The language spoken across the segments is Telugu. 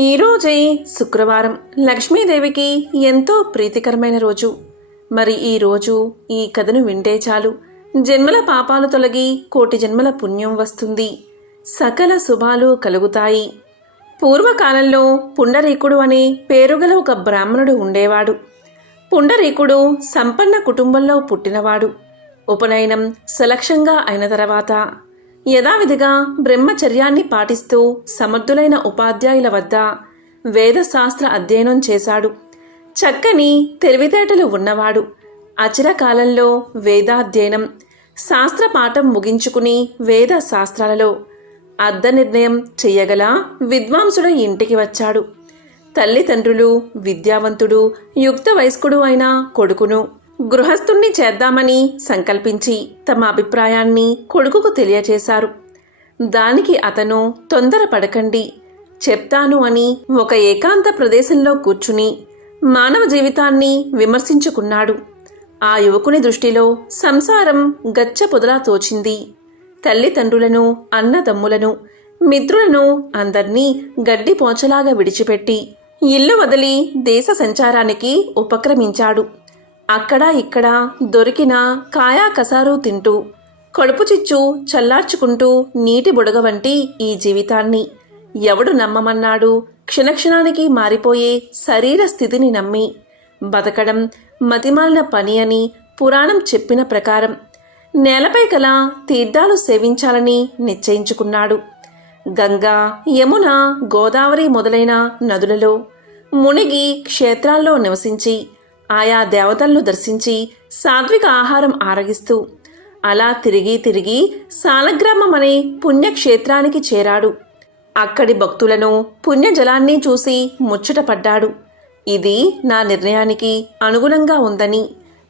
ఈరోజే శుక్రవారం లక్ష్మీదేవికి ఎంతో ప్రీతికరమైన రోజు. మరి ఈరోజు ఈ కథను వింటే చాలు జన్మల పాపాలు తొలగి కోటి జన్మల పుణ్యం వస్తుంది, సకల శుభాలు కలుగుతాయి. పూర్వకాలంలో పుండరీకుడు అనే పేరుగల ఒక బ్రాహ్మణుడు ఉండేవాడు. పుండరీకుడు సంపన్న కుటుంబంలో పుట్టినవాడు. ఉపనయనం సులక్షంగా అయిన తర్వాత యథావిధిగా బ్రహ్మచర్యాన్ని పాటిస్తూ సమర్థులైన ఉపాధ్యాయుల వద్ద వేదశాస్త్ర అధ్యయనం చేశాడు. చక్కని తెలివితేటలు ఉన్నవాడు. అచిర కాలంలో వేదాధ్యయనం శాస్త్రపాఠం ముగించుకుని వేద శాస్త్రాలలో అర్ధ నిర్ణయం చెయ్యగల విద్వాంసుడు ఇంటికి వచ్చాడు. తల్లిదండ్రులు విద్యావంతుడు యుక్త వయస్కుడు అయిన కొడుకును గృహస్థుణ్ణి చేద్దామని సంకల్పించి తమ అభిప్రాయాన్ని కొడుకుకు తెలియచేశారు. దానికి అతను తొందరపడకండి, చెప్తాను అని ఒక ఏకాంత ప్రదేశంలో కూర్చుని మానవ జీవితాన్ని విమర్శించుకున్నాడు. ఆ యువకుని దృష్టిలో సంసారం గచ్చ పొదలా తోచింది. తల్లిదండ్రులను అన్నదమ్ములను మిత్రులను అందర్నీ గడ్డి పోచలాగా విడిచిపెట్టి ఇల్లు వదిలి దేశ సంచారానికి ఉపక్రమించాడు. అక్కడా ఇక్కడ దొరికిన కాయా కసారు తింటూ కడుపు చిచ్చు చల్లార్చుకుంటూ నీటి బుడగ వంటి ఈ జీవితాన్ని ఎవడు నమ్మమన్నాడు? క్షణక్షణానికి మారిపోయే శరీర స్థితిని నమ్మి బతకడం మతిమాలిన పని అని పురాణం చెప్పిన ప్రకారం నేలపై గల తీర్థాలు సేవించాలని నిశ్చయించుకున్నాడు. గంగా, యమున, గోదావరి మొదలైన నదులలో మునిగి క్షేత్రాల్లో నివసించి ఆయా దేవతలను దర్శించి సాత్విక ఆహారం ఆరగిస్తూ అలా తిరిగి తిరిగి సాలగ్రామం అనే పుణ్యక్షేత్రానికి చేరాడు. అక్కడి భక్తులను పుణ్యజలాన్ని చూసి ముచ్చటపడ్డాడు. ఇది నా నిర్ణయానికి అనుగుణంగా ఉందని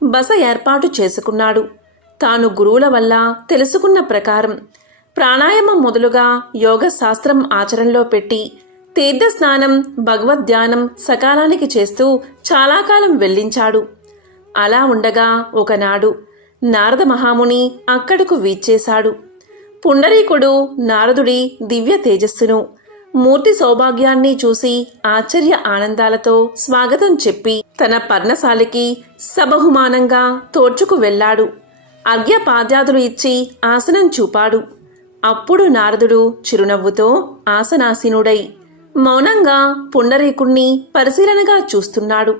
బస ఏర్పాటు చేసుకున్నాడు. తాను గురువుల వల్ల తెలుసుకున్న ప్రకారం ప్రాణాయామం మొదలుగా యోగ శాస్త్రం ఆచరణలో పెట్టి తీర్థస్నానం భగవద్ధ్యానం సకాలానికి చేస్తూ చాలా కాలం వెల్లించాడు. అలా ఉండగా ఒకనాడు నారద మహాముని అక్కడకు వీచ్చేశాడు. పుండరీకుడు నారదుడి దివ్య తేజస్సును మూర్తి సౌభాగ్యాన్ని చూసి ఆశ్చర్య ఆనందాలతో స్వాగతం చెప్పి తన పర్ణశాలికి సబహుమానంగా తోడ్చుకు వెళ్ళాడు. అర్ఘ్యపాద్యాదులు ఇచ్చి ఆసనం చూపాడు. అప్పుడు నారదుడు చిరునవ్వుతో ఆసనాసీనుడై మౌనంగా పుండరీకుణ్ణి పరిశీలనగా చూస్తున్నాడు.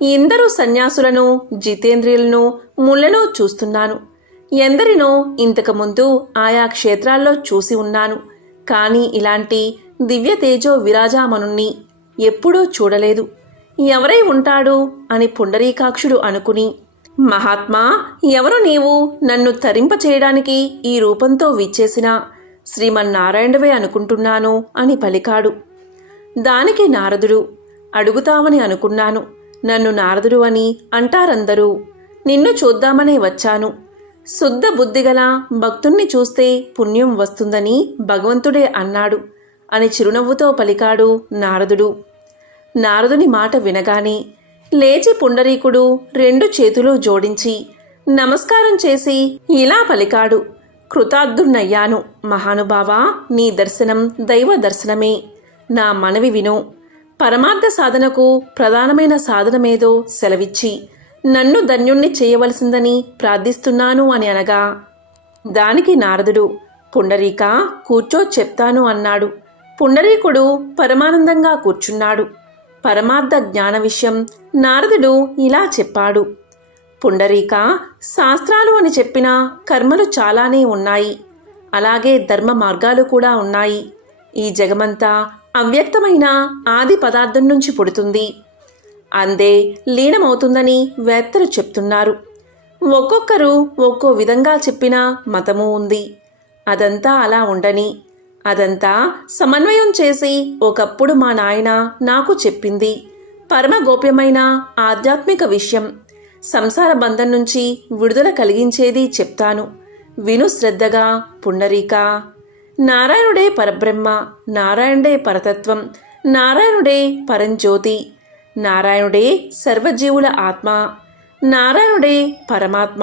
ఎందరూ సన్యాసులను జితేంద్రియులను ముళ్లను చూస్తున్నాను. ఎందరినో ఇంతకుముందు ఆయా క్షేత్రాల్లో చూసి ఉన్నాను. కానీ ఇలాంటి దివ్య తేజో విరాజామనుణ్ణి ఎప్పుడూ చూడలేదు. ఎవరై ఉంటాడు అని పుండరీకాక్షుడు అనుకుని, మహాత్మా, ఎవరు నీవు? నన్ను తరింపచేయడానికి ఈ రూపంతో విచ్చేసిన శ్రీమన్నారాయణువే అనుకుంటున్నాను అని పలికాడు. దానికి నారదుడు, అడుగుతావని అనుకున్నాను. నన్ను నారదుడు అని అంటారందరూ. నిన్ను చూద్దామనే వచ్చాను. శుద్ధ బుద్ధిగల భక్తుణ్ణి చూస్తే పుణ్యం వస్తుందని భగవంతుడే అన్నాడు అని చిరునవ్వుతో పలికాడు నారదుడు. నారదుని మాట వినగానే లేచి పుండరీకుడు రెండు చేతులు జోడించి నమస్కారం చేసి ఇలా పలికాడు, కృతార్థున్నయ్యాను మహానుభావా, నీ దర్శనం దైవ దర్శనమే. నా మనవి విను. పరమార్థ సాధనకు ప్రధానమైన సాధనమేదో సెలవిచ్చి నన్ను ధన్యుణ్ణి చేయవలసిందని ప్రార్థిస్తున్నాను అని అనగా, దానికి నారదుడు, పుండరీక, కూర్చో చెప్తాను అన్నాడు. పుండరీకుడు పరమానందంగా కూర్చున్నాడు. పరమార్థ జ్ఞాన విషయం నారదుడు ఇలా చెప్పాడు. పుండరీక, శాస్త్రాలు అని చెప్పిన కర్మలు చాలానే ఉన్నాయి. అలాగే ధర్మ మార్గాలు కూడా ఉన్నాయి. ఈ జగమంతా అవ్యక్తమైన ఆది పదార్థం నుంచి పుడుతుంది, అందే లీనమవుతుందని వేత్తలు చెప్తున్నారు. ఒక్కొక్కరు ఒక్కో విధంగా చెప్పిన మతము ఉంది. అదంతా అలా ఉండని, అదంతా సమన్వయం చేసి ఒకప్పుడు మా నాయన నాకు చెప్పింది పరమ గోప్యమైన ఆధ్యాత్మిక విషయం. సంసార బంధం నుంచి విడుదల కలిగించేది చెప్తాను, విను శ్రద్ధగా పుండరీక. నారాయణుడే పరబ్రహ్మ, నారాయణుడే పరతత్వం, నారాయణుడే పరంజ్యోతి, నారాయణుడే సర్వజీవుల ఆత్మ, నారాయణుడే పరమాత్మ.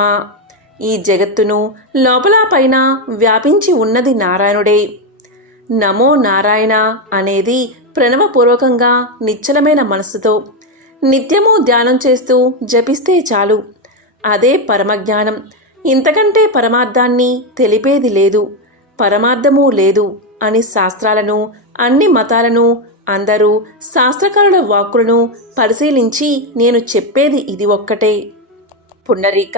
ఈ జగత్తును లోపల పైన వ్యాపించి ఉన్నది నారాయణుడే. నమో నారాయణ అనేది ప్రణవపూర్వకంగా నిశ్చలమైన మనస్సుతో నిత్యము ధ్యానం చేస్తూ జపిస్తే చాలు. అదే పరమజ్ఞానం. ఇంతకంటే పరమార్థాన్ని తెలిపేది లేదు, పరమార్థమూ లేదు అని శాస్త్రాలను, అన్ని మతాలను, అందరూ శాస్త్రకారుల వాక్కులను పరిశీలించి నేను చెప్పేది ఇది ఒక్కటే. పుండరీక,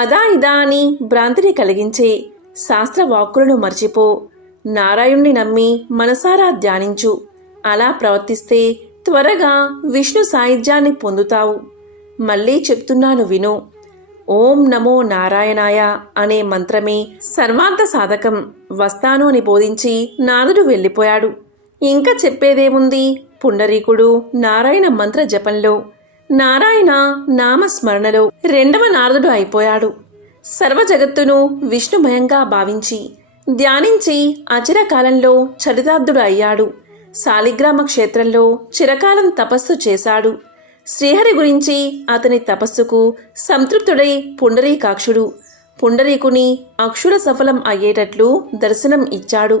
అదా ఇదా అని భ్రాంతిని కలిగించే శాస్త్రవాక్కులను మర్చిపో. నారాయణ్ణి నమ్మి మనసారా ధ్యానించు. అలా ప్రవర్తిస్తే త్వరగా విష్ణు సాయుధ్యాన్ని పొందుతావు. మళ్ళీ చెప్తున్నాను విను. ఓం నమో నారాయణాయ అనే మంత్రమే సర్వార్థ సాధకం. వస్తాను అని బోధించి నారదుడు వెళ్ళిపోయాడు. ఇంకా చెప్పేదేముంది? పుండరీకుడు నారాయణ మంత్ర జపంలో, నారాయణ నామస్మరణలో రెండవ నారదుడు అయిపోయాడు. సర్వ జగత్తును విష్ణుమయంగా భావించి ధ్యానించి అచిరకాలంలో చరితార్థుడు అయ్యాడు. శాలిగ్రామ క్షేత్రంలో చిరకాలం తపస్సు చేశాడు. శ్రీహరి గురించి అతని తపస్సుకు సంతృప్తుడై పుండరీకాక్షుడు పుండరీకుని అక్షుర సఫలం అయ్యేటట్లు దర్శనం ఇచ్చాడు.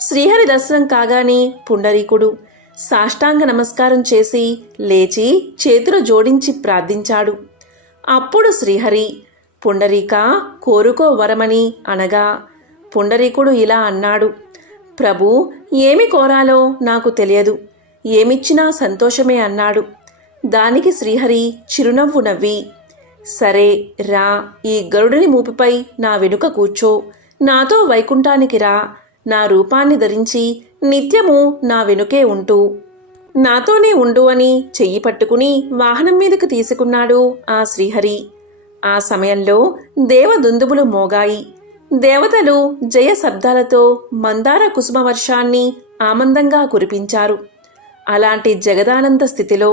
శ్రీహరి దర్శనం కాగానే పుండరీకుడు సాష్టాంగ నమస్కారం చేసి లేచి చేతులు జోడించి ప్రార్థించాడు. అప్పుడు శ్రీహరి, పుండరీక, కోరుకో వరమని అనగా పుండరీకుడు ఇలా అన్నాడు: ప్రభు, ఏమి కోరాలో నాకు తెలియదు, ఏమిచ్చినా సంతోషమే అన్నాడు. దానికి శ్రీహరి చిరునవ్వు నవ్వి, సరే రా, ఈ గరుడిని మూపిపై నా వెనుక కూర్చో, నాతో వైకుంఠానికి రా, నా రూపాన్ని ధరించి నిత్యము నా వెనుకే ఉంటూ నాతోనే ఉండు అని చెయ్యి పట్టుకుని వాహనం మీదకు తీసుకున్నాడు ఆ శ్రీహరి. ఆ సమయంలో దేవదుందుబులు మోగాయి. దేవతలు జయ శబ్దాలతో మందార కుసుమ వర్షాన్ని ఆనందంగా కురిపించారు. అలాంటి జగదానంద స్థితిలో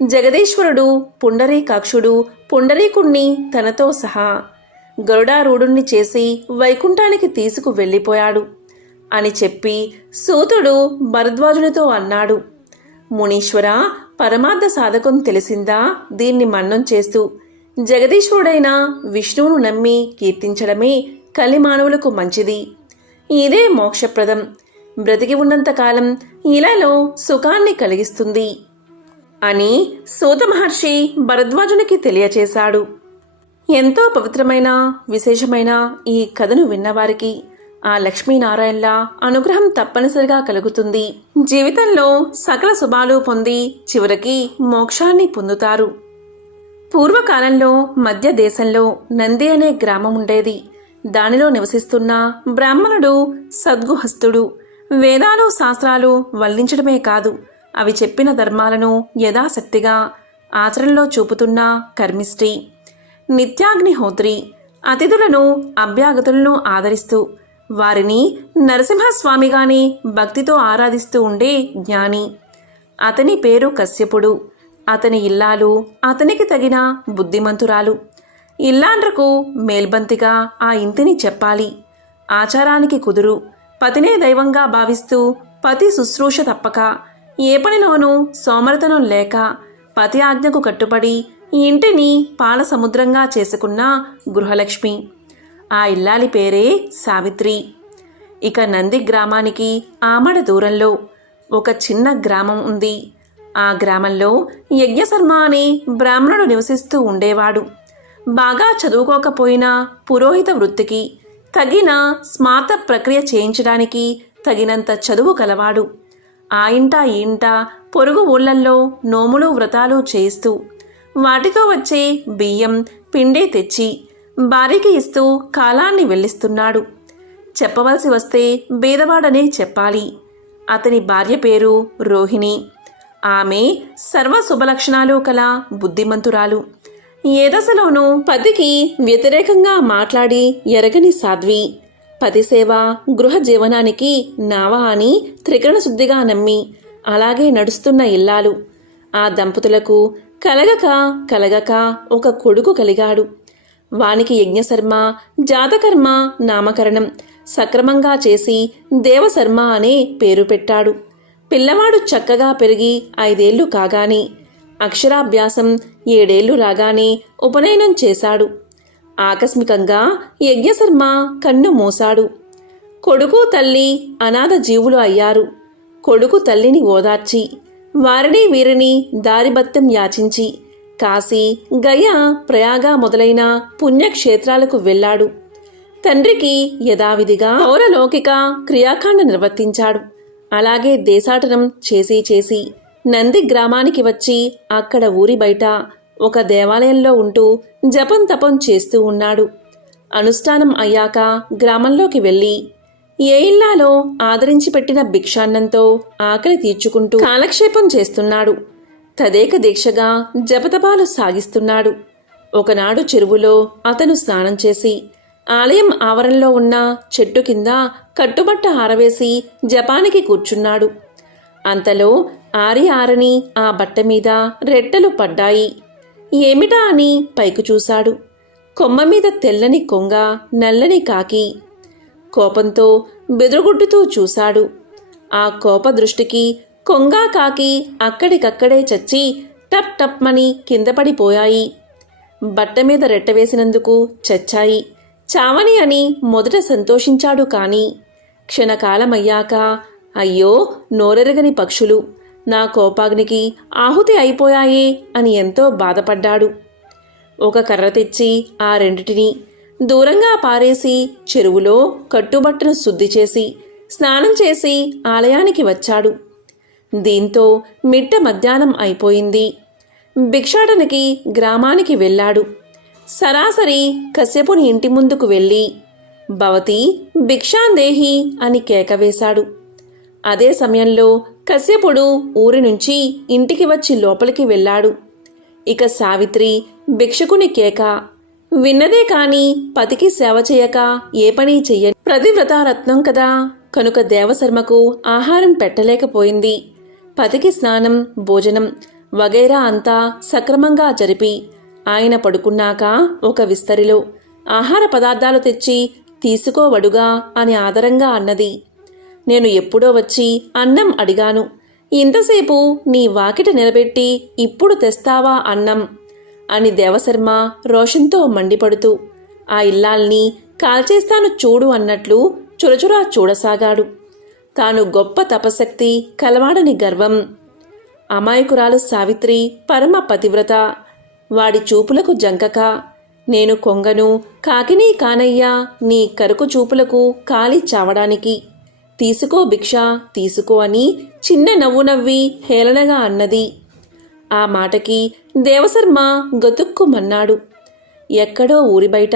జగదీశ్వరుడు పుండరీకాక్షుడు పుండరీకుణ్ణి తనతో సహా గరుడారూఢుణ్ణి చేసి వైకుంఠానికి తీసుకు వెళ్ళిపోయాడు అని చెప్పి సూతుడు భరద్వాజునితో అన్నాడు: మునీశ్వర, పరమార్థ సాధకం తెలిసిందా? దీన్ని మన్నం చేస్తూ జగదీశ్వరుడైన విష్ణువును నమ్మి కీర్తించడమే కలిమానవులకు మంచిది. ఇదే మోక్షప్రదం. బ్రతికి ఉన్నంతకాలం ఇలాలో సుఖాన్ని కలిగిస్తుంది అని సూత మహర్షి భరద్వాజునికి తెలియచేశాడు. ఎంతో పవిత్రమైన విశేషమైన ఈ కథను విన్నవారికి ఆ లక్ష్మీనారాయణల అనుగ్రహం తప్పనిసరిగా కలుగుతుంది. జీవితంలో సకల శుభాలు పొంది చివరికి మోక్షాన్ని పొందుతారు. పూర్వకాలంలో మధ్య దేశంలో నంది అనే గ్రామం ఉండేది. దానిలో నివసిస్తున్న బ్రాహ్మణుడు సద్గుహస్థుడు. వేదాలు శాస్త్రాలు వల్లించడమే కాదు, అవి చెప్పిన ధర్మాలను యథాశక్తిగా ఆచరణలో చూపుతున్న కర్మిష్టి, నిత్యాగ్నిహోత్రి. అతిథులను అభ్యాగతులను ఆదరిస్తూ వారిని నరసింహస్వామిగానే భక్తితో ఆరాధిస్తూ ఉండే జ్ఞాని. అతని పేరు కశ్యపుడు. అతని ఇల్లాలు అతనికి తగిన బుద్ధిమంతురాలు. ఇల్లాండ్రకు మేల్బంతిగా ఆ ఇంటిని చెప్పాలి. ఆచారానికి కుదురు. పతినే దైవంగా భావిస్తూ పతి శుశ్రూష తప్పక, ఏ పనిలోనూ సోమరతనం లేక పతి ఆజ్ఞకు కట్టుబడి ఈ ఇంటిని పాల సముద్రంగా చేసుకున్న గృహలక్ష్మి. ఆ ఇల్లాలి పేరే సావిత్రి. ఇక నంది గ్రామానికి ఆమడ దూరంలో ఒక చిన్న గ్రామం ఉంది. ఆ గ్రామంలో యజ్ఞశర్మ అనే బ్రాహ్మణుడు నివసిస్తూ ఉండేవాడు. బాగా చదువుకోకపోయినా పురోహిత వృత్తికి తగిన స్మార్త ప్రక్రియ చేయించడానికి తగినంత చదువు కలవాడు. ఆ ఇంట ఈ ఇంట పొరుగు ఊళ్ళల్లో నోములు వ్రతాలు చేయిస్తూ వాటితో వచ్చే బియ్యం పిండే తెచ్చి భార్యకి ఇస్తూ కాలాన్ని వెళ్ళిస్తున్నాడు. చెప్పవలసి వస్తే బీదవాడనే చెప్పాలి. అతని భార్య పేరు రోహిణి. ఆమె సర్వ శుభలక్షణాలు కల బుద్ధిమంతురాలు. ఏ దశలోనూ పతికి వ్యతిరేకంగా మాట్లాడి ఎరగని సాధ్వి. పతిసేవ గృహ జీవనానికి నావా అని త్రికరణ శుద్ధిగా నమ్మి అలాగే నడుస్తున్న ఇల్లాలు. ఆ దంపతులకు కలగక ఒక కొడుకు కలిగాడు. వానికి యజ్ఞశర్మ జాతకర్మ నామకరణం సక్రమంగా చేసి దేవశర్మ అనే పేరు పెట్టాడు. పిల్లవాడు చక్కగా పెరిగి 5 ఏళ్లు కాగానే, అక్షరాభ్యాసం 7 ఏళ్లు రాగానే ఉపనయనం చేశాడు. ఆకస్మికంగా యజ్ఞశర్మ కన్ను మూశాడు. కొడుకు తల్లి అనాథ జీవులు అయ్యారు. కొడుకు తల్లిని ఓదార్చి వారిని వీరిని దారిబత్తం యాచించి కాశీ, గయ, ప్రయాగ మొదలైన పుణ్యక్షేత్రాలకు వెళ్ళాడు. తండ్రికి యథావిధిగా పౌరలౌకిక క్రియాకాండ నిర్వర్తించాడు. అలాగే దేశాటనం చేసి నంది గ్రామానికి వచ్చి అక్కడ ఊరి బయట ఒక దేవాలయంలో ఉంటూ జపం తపం చేస్తూ ఉన్నాడు. అనుష్ఠానం అయ్యాక గ్రామంలోకి వెళ్ళి ఏ ఇల్లాలో ఆదరించి పెట్టిన భిక్షాన్నంతో ఆకలి తీర్చుకుంటూ కాలక్షేపం చేస్తున్నాడు. తదేక దీక్షగా జపతపాలు సాగిస్తున్నాడు. ఒకనాడు చెరువులో అతను స్నానం చేసి ఆలయం ఆవరణలో ఉన్న చెట్టు కింద కట్టుబట్ట ఆరవేసి జపానికి కూర్చున్నాడు. అంతలో ఆరని ఆ బట్ట మీద రెట్టలు పడ్డాయి. ఏమిటా అని పైకి చూశాడు. కొమ్మ మీద తెల్లని కొంగ, నల్లని కాకి. కోపంతో బెదురుగుడ్డుతూ చూశాడు. ఆ కోప దృష్టికి కొంగ, కాకి అక్కడికక్కడే చచ్చి టప్ టప్మని కింద పడిపోయాయి. బట్ట మీద రెట్టవేసినందుకు చచ్చాయి. చావని అని మొదట సంతోషించాడు. కాని క్షణకాలమయ్యాక అయ్యో నోరెరగని పక్షులు నా కోపాగ్నికి ఆహుతి అయిపోయాయే అని ఎంతో బాధపడ్డాడు. ఒక కర్ర తెచ్చి ఆ రెండిటిని దూరంగా పారేసి చెరువులో కట్టుబట్టను శుద్ధి చేసి స్నానం చేసి ఆలయానికి వచ్చాడు. దీంతో మిట్ట మధ్యాహ్నం అయిపోయింది. భిక్షాటనకి గ్రామానికి వెళ్ళాడు. సరాసరి కశ్యపుని ఇంటి ముందుకు వెళ్ళి భవతి భిక్షాందేహి అని కేకవేశాడు. అదే సమయంలో కశ్యపుడు ఊరి నుంచి ఇంటికి వచ్చి లోపలికి వెళ్ళాడు. ఇక సావిత్రి భిక్షకుని కేక విన్నదే కాని పతికి సేవ చేయక ఏ పని చెయ్యని ప్రతివ్రతారత్నం కదా, కనుక దేవశర్మకు ఆహారం పెట్టలేకపోయింది. పతికి స్నానం, భోజనం వగైరా అంతా సక్రమంగా జరిపి ఆయన పడుకున్నాక ఒక విస్తరిలో ఆహార పదార్థాలు తెచ్చి తీసుకోవడుగా అని ఆదరంగా అన్నది. నేను ఎప్పుడో వచ్చి అన్నం అడిగాను. ఇంతసేపు నీ వాకిట నిలబెట్టి ఇప్పుడు తెస్తావా అన్నం అని దేవశర్మ రోషంతో మండిపడుతూ ఆ ఇల్లాల్ని కాల్చేస్తాను చూడు అన్నట్లు చురచురా చూడసాగాడు. తాను గొప్ప తపశక్తి కలవాడని గర్వం. అమాయకురాలు సావిత్రి పరమ పతివ్రత. వాడి చూపులకు జంకక నేను కొంగను, కాకినీ కానయ్యా నీ కరుకు చూపులకు కాలి చావడానికి. తీసుకో భిక్ష తీసుకో అని చిన్న నవ్వు నవ్వి హేళనగా అన్నది. ఆ మాటకి దేవశర్మ గతుక్కుమన్నాడు. ఎక్కడో ఊరి బయట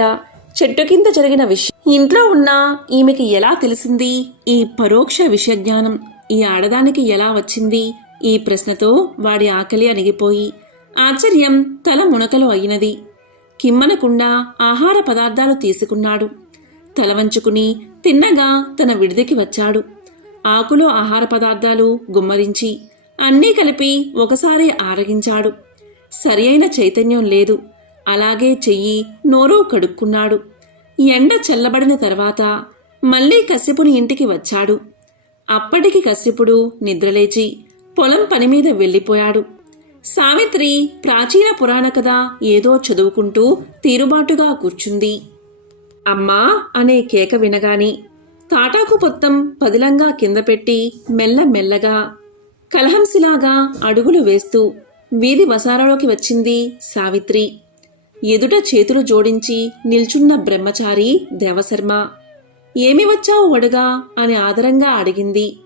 చెట్టు కింద జరిగిన విషయం ఇంట్లో ఉన్న ఈమెకి ఎలా తెలిసింది? ఈ పరోక్ష విషయజ్ఞానం ఈ ఆడదానికి ఎలా వచ్చింది? ఈ ప్రశ్నతో వాడి ఆకలి అణిగిపోయి ఆశ్చర్యం తల మునకలు అయినది. కిమ్మనకుండా ఆహార పదార్థాలు తీసుకున్నాడు. తల వంచుకుని తిన్నగా తన విడిదికి వచ్చాడు. ఆకులో ఆహార పదార్థాలు గుమ్మరించి అన్నీ కలిపి ఒకసారి ఆరగించాడు. సరి అయిన చైతన్యం లేదు. అలాగే చెయ్యి నోరు కడుక్కున్నాడు. ఎండ చల్లబడిన తర్వాత మళ్లీ కశ్యపుని ఇంటికి వచ్చాడు. అప్పటికి కశ్యపుడు నిద్రలేచి పొలం పనిమీద వెళ్ళిపోయాడు. సావిత్రి ప్రాచీన పురాణ కథ ఏదో చదువుకుంటూ తీరుబాటుగా కూర్చుంది. అమ్మా అనే కేక వినగాని తాటాకు పొత్తం పదిలంగా కింద పెట్టి మెల్లమెల్లగా కలహంసిలాగా అడుగులు వేస్తూ వీధి వసారాలోకి వచ్చింది సావిత్రి. ఎదుట చేతులు జోడించి నిల్చున్న బ్రహ్మచారి దేవశర్మ. ఏమి వచ్చావు వడుగా అని ఆదరంగా అడిగింది.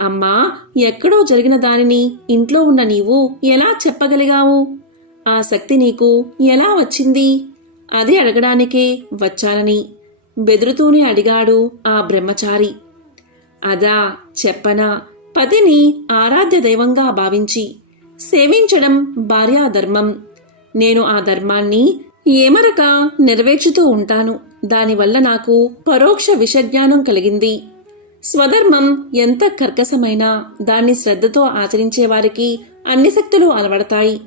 అమ్మా, ఎక్కడో జరిగిన దానిని ఇంట్లో ఉన్న నీవు ఎలా చెప్పగలిగావు? ఆ శక్తి నీకు ఎలా వచ్చింది? అది అడగడానికే వచ్చానని బెదురుతూనే అడిగాడు ఆ బ్రహ్మచారి. అదా చెప్పనా, పతిని ఆరాధ్య దైవంగా భావించి సేవించడం భార్యాధర్మం. నేను ఆ ధర్మాన్ని ఏమరక నెరవేర్చుతూ ఉంటాను. దానివల్ల నాకు పరోక్ష విషజ్ఞానం కలిగింది. స్వధర్మం ఎంత కర్కశమైనా దాన్ని శ్రద్ధతో ఆచరించేవారికి అన్ని శక్తులు అలవడతాయి.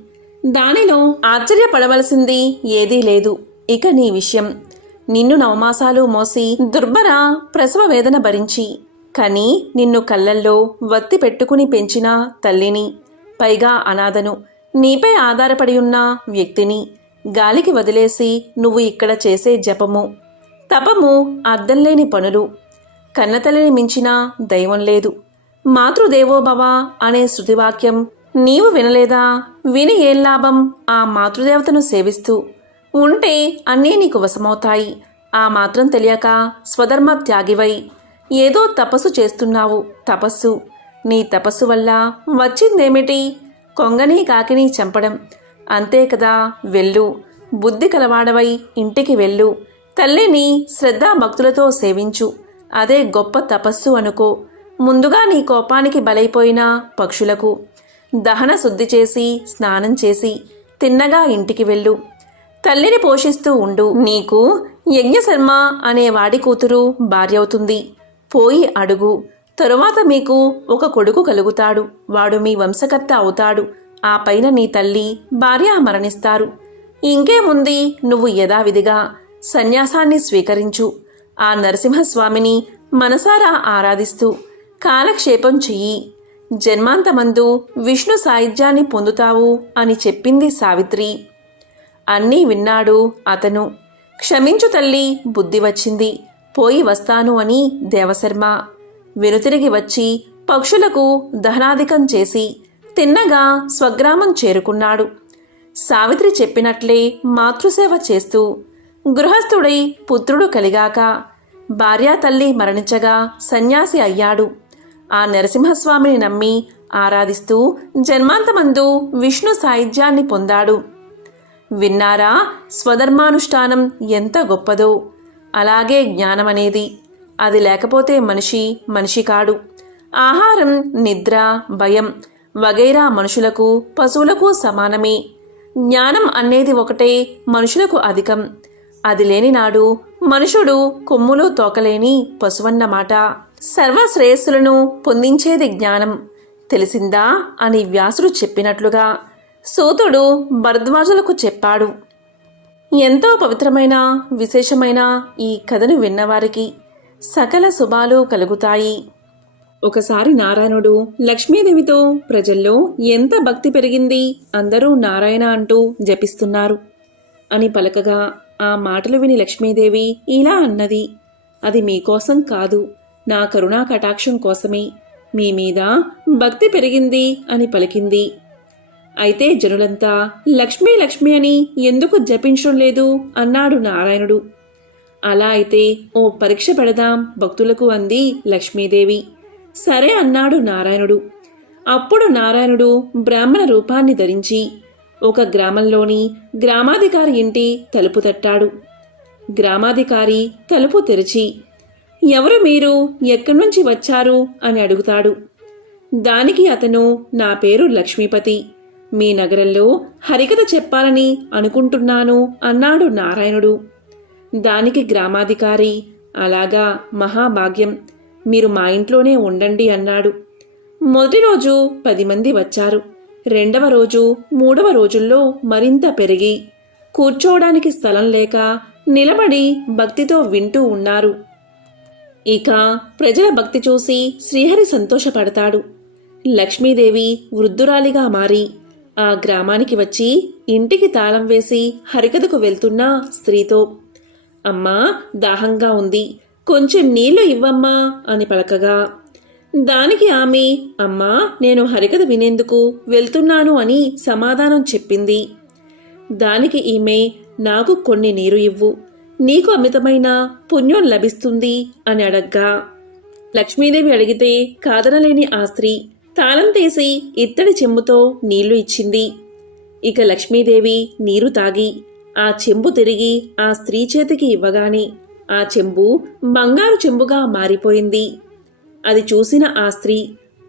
దానిలో ఆశ్చర్యపడవలసింది ఏదీ లేదు. ఇక నీ విషయం. నిన్ను నవమాసాలు మోసి దుర్భర ప్రసవ వేదన భరించి కని నిన్ను కళ్ళల్లో వత్తి పెట్టుకుని పెంచిన తల్లిని, పైగా అనాథను, నీపై ఆధారపడి ఉన్న వ్యక్తిని గాలికి వదిలేసి నువ్వు ఇక్కడ చేసే జపము, తపము, అర్థంలేని పనులు. కన్నతల్లిని మించిన దైవం లేదు. మాతృదేవోభవ అనే శృతివాక్యం నీవు వినలేదా? విని ఏం లాభం? ఆ మాతృదేవతను సేవిస్తూ ఉంటే అన్నీ నీకు వశమవుతాయి. ఆ మాత్రం తెలియక స్వధర్మ త్యాగివై ఏదో తపస్సు చేస్తున్నావు. తపస్సు, నీ తపస్సు వల్ల వచ్చిందేమిటి? కొంగని కాకిని చంపడం అంతే కదా. వెళ్ళు, బుద్ధి కలవాడవై ఇంటికి వెళ్ళు. తల్లిని శ్రద్ధాభక్తులతో సేవించు. అదే గొప్ప తపస్సు అనుకో. ముందుగా నీ కోపానికి బలైపోయిన పక్షులకు దహన శుద్ధి చేసి స్నానం చేసి తిన్నగా ఇంటికి వెళ్ళు. తల్లిని పోషిస్తూ ఉండు. నీకు యజ్ఞశర్మ అనే వాడి కూతురు భార్య అవుతుంది. పోయి అడుగు. తరువాత మీకు ఒక కొడుకు కలుగుతాడు. వాడు మీ వంశకర్త అవుతాడు. ఆ పైన నీ తల్లి భార్య మరణిస్తారు. ఇంకేముంది, నువ్వు యథావిధిగా సన్యాసాన్ని స్వీకరించు. ఆ నరసింహస్వామిని మనసారా ఆరాధిస్తూ కాలక్షేపం చెయ్యి. జన్మాంతమందు విష్ణు సాయుధ్యాన్ని పొందుతావు అని చెప్పింది సావిత్రి. అన్నీ విన్నాడు అతను. క్షమించు తల్లి, బుద్ధి వచ్చింది, పోయి వస్తాను అని దేవశర్మ వెనుతిరిగి వచ్చి పక్షులకు దహనాధికం చేసి తిన్నగా స్వగ్రామం చేరుకున్నాడు. సావిత్రి చెప్పినట్లే మాతృసేవ చేస్తూ గృహస్థుడై పుత్రుడు కలిగాక భార్యా తల్లి మరణించగా సన్యాసి అయ్యాడు. ఆ నరసింహస్వామిని నమ్మి ఆరాధిస్తూ జన్మాంతమందు విష్ణు సాయుధ్యాన్ని పొందాడు. విన్నారా? స్వధర్మానుష్ఠానం ఎంత గొప్పదో. అలాగే జ్ఞానం అనేది. అది లేకపోతే మనిషి కాడు. ఆహారం, నిద్ర, భయం వగైరా మనుషులకు పశువులకు సమానమే. జ్ఞానం అనేది ఒకటే మనుషులకు అధికం. అది లేని నాడు మనుషుడు కొమ్ములు తోకలేని పశువన్నమాట. సర్వశ్రేయస్సులను పొందించేది జ్ఞానం. తెలిసిందా అని వ్యాసుడు చెప్పినట్లుగా సూతుడు భరద్వాజులకు చెప్పాడు. ఎంతో పవిత్రమైన విశేషమైన ఈ కథను విన్నవారికి సకల శుభాలు కలుగుతాయి. ఒకసారి నారాయణుడు లక్ష్మీదేవితో ప్రజల్లో ఎంత భక్తి పెరిగింది, అందరూ నారాయణ అంటూ జపిస్తున్నారు అని పలకగా ఆ మాటలు విని లక్ష్మీదేవి ఇలా అన్నది, అది మీకోసం కాదు, నా కరుణా కటాక్షం కోసమే. మీ మీద భక్తి పెరిగింది అని పలికింది. అయితే జనులంతా లక్ష్మీ లక్ష్మి అని ఎందుకు జపించడం లేదు అన్నాడు నారాయణుడు. అలా అయితే ఓ పరీక్ష పెడదాం భక్తులకు అంది లక్ష్మీదేవి. సరే అన్నాడు నారాయణుడు. అప్పుడు నారాయణుడు బ్రాహ్మణ రూపాన్ని ధరించి ఒక గ్రామంలోని గ్రామాధికారి ఇంటి తలుపు తట్టాడు. గ్రామాధికారి తలుపు తెరిచి, ఎవరు మీరు, ఎక్కడి నుంచి వచ్చారు అని అడుగుతాడు. దానికి అతను, నా పేరు లక్ష్మీపతి, మీ నగరంలో హరికథ చెప్పాలని అనుకుంటున్నాను అన్నాడు నారాయణుడు. దానికి గ్రామాధికారి, అలాగా, మహాభాగ్యం, మీరు మా ఇంట్లోనే ఉండండి అన్నాడు. మొదటి రోజు 10 మంది వచ్చారు. రెండవ రోజు, మూడవ రోజుల్లో మరింత పెరిగి కూర్చోవడానికి స్థలం లేక నిలబడి భక్తితో వింటూ ఉన్నారు. ఇక ప్రజల భక్తి చూసి శ్రీహరి సంతోషపడతాడు. లక్ష్మీదేవి వృద్ధురాలిగా మారి ఆ గ్రామానికి వచ్చి ఇంటికి తాళం వేసి హరికథకు వెళ్తున్న స్త్రీతో, అమ్మా, దాహంగా ఉంది, కొంచెం నీళ్లు ఇవ్వమ్మా అని పలకగా దానికి ఆమె, అమ్మా, నేను హరికథ వినేందుకు వెళ్తున్నాను అని సమాధానం చెప్పింది. దానికి ఈమె, నాకు కొన్ని నీరు ఇవ్వు, నీకు అమితమైన పుణ్యం లభిస్తుంది అని అడగ్గా లక్ష్మీదేవి అడిగితే కాదనలేని ఆ స్త్రీ తాళం తీసి ఇత్తడి చెంబుతో నీళ్లు ఇచ్చింది. ఇక లక్ష్మీదేవి నీరు తాగి ఆ చెంబు తిరిగి ఆ స్త్రీ చేతికి ఇవ్వగానే ఆ చెంబు బంగారు చెంబుగా మారిపోయింది. అది చూసిన ఆ స్త్రీ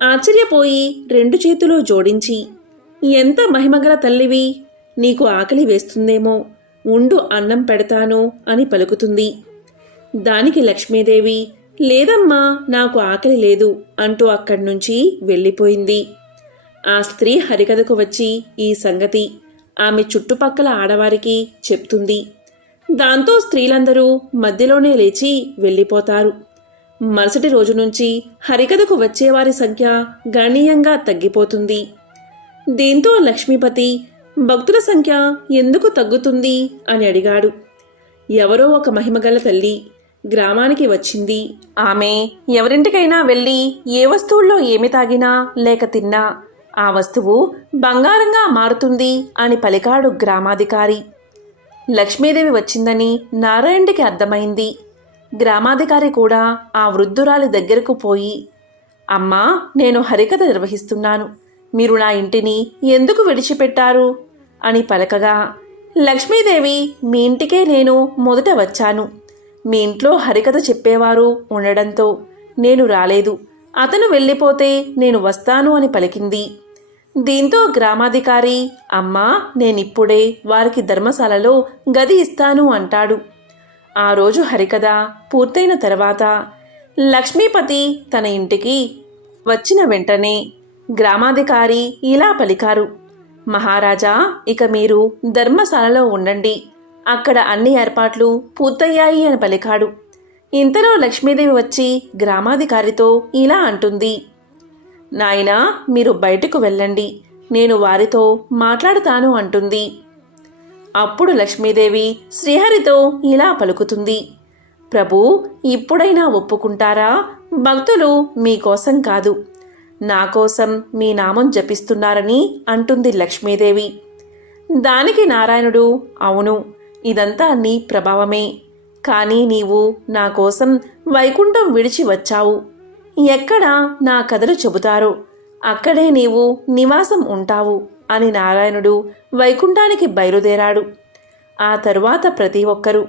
ఆశ్చర్యపోయి 2 చేతులు జోడించి, ఎంత మహిమగల తల్లివి, నీకు ఆకలి వేస్తుందేమో, ఉండు అన్నం పెడతాను అని పలుకుతుంది. దానికి లక్ష్మీదేవి, లేదమ్మా, నాకు ఆకలి లేదు అంటూ అక్కడి నుంచి వెళ్ళిపోయింది. ఆ స్త్రీ హరికథకు వచ్చి ఈ సంగతి ఆమె చుట్టుపక్కల ఆడవారికి చెప్తుంది. దాంతో స్త్రీలందరూ మధ్యలోనే లేచి వెళ్ళిపోతారు. మరుసటి రోజు నుంచి హరికథకు వచ్చేవారి సంఖ్య గణనీయంగా తగ్గిపోతుంది. దీంతో లక్ష్మీపతి భక్తుల సంఖ్య ఎందుకు తగ్గుతుంది అని అడిగాడు. ఎవరో ఒక మహిమగల తల్లి గ్రామానికి వచ్చింది. ఆమె ఎవరింటికైనా వెళ్ళి ఏ వస్తువుల్లో ఏమి తాగినా లేక తిన్నా ఆ వస్తువు బంగారంగా మారుతుంది అని పలికాడు గ్రామాధికారి. లక్ష్మీదేవి వచ్చిందని నారాయణుడికి అర్థమైంది. గ్రామాధికారి కూడా ఆ వృద్ధురాలి దగ్గరకు పోయి, అమ్మా, నేను హరికథ నిర్వహిస్తున్నాను, మీరు నా ఇంటిని ఎందుకు విడిచిపెట్టారు అని పలకగా, లక్ష్మీదేవి, మీ ఇంటికే నేను మొదట వచ్చాను. మీ ఇంట్లో హరికథ చెప్పేవారు ఉండడంతో నేను రాలేదు. అతను వెళ్ళిపోతే నేను వస్తాను అని పలికింది. దీంతో గ్రామాధికారి, అమ్మా, నేనిప్పుడే వారికి ధర్మశాలలో గది ఇస్తాను అంటాడు. ఆ రోజు హరికథ పూర్తయిన తర్వాత లక్ష్మీపతి తన ఇంటికి వచ్చిన వెంటనే గ్రామాధికారి ఇలా పలికారు, మహారాజా, ఇక మీరు ధర్మశాలలో ఉండండి, అక్కడ అన్ని ఏర్పాట్లు పూర్తయ్యాయి అని పలికాడు. ఇంతలో లక్ష్మీదేవి వచ్చి గ్రామాధికారితో ఇలా అంటుంది, నాయనా, మీరు బయటకు వెళ్ళండి, నేను వారితో మాట్లాడుతాను అంటుంది. అప్పుడు లక్ష్మీదేవి శ్రీహరితో ఇలా పలుకుతుంది, ప్రభూ, ఇప్పుడైనా ఒప్పుకుంటారా? భక్తులు మీకోసం కాదు, నా కోసం మీ నామం జపిస్తున్నారని అంటుంది లక్ష్మీదేవి. దానికి నారాయణుడు, అవును, ఇదంతా నీ ప్రభావమే, కానీ నీవు నా కోసం వైకుంఠం విడిచి వచ్చావు. ఎక్కడ నా కథలు చెబుతారో అక్కడే నీవు నివాసం ఉంటావు అని నారాయణుడు వైకుంఠానికి బయలుదేరాడు. ఆ తరువాత ప్రతి ఒక్కరూ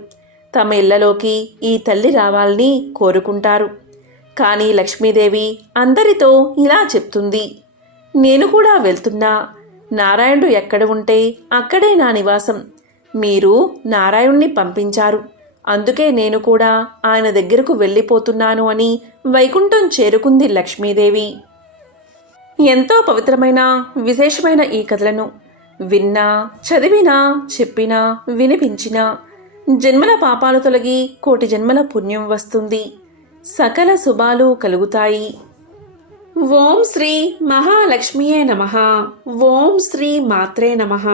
తమ ఇళ్లలోకి ఈ తల్లి రావాలని కోరుకుంటారు. కానీ లక్ష్మీదేవి అందరితో ఇలా చెప్తుంది, నేను కూడా వెళ్తున్నా, నారాయణుడు ఎక్కడ ఉంటే అక్కడే నా నివాసం. మీరు నారాయణుణ్ణి పంపించారు, అందుకే నేను కూడా ఆయన దగ్గరకు వెళ్ళిపోతున్నాను అని వైకుంఠం చేరుకుంది లక్ష్మీదేవి. ఎంతో పవిత్రమైన విశేషమైన ఈ కథలను విన్నా, చదివినా, చెప్పినా, వినిపించినా జన్మల పాపాలు తొలగి కోటి జన్మల పుణ్యం వస్తుంది, సకల శుభాలు కలుగుతాయి. ఓం శ్రీ మహాలక్ష్మియే నమః. ఓం శ్రీ మాత్రే నమః.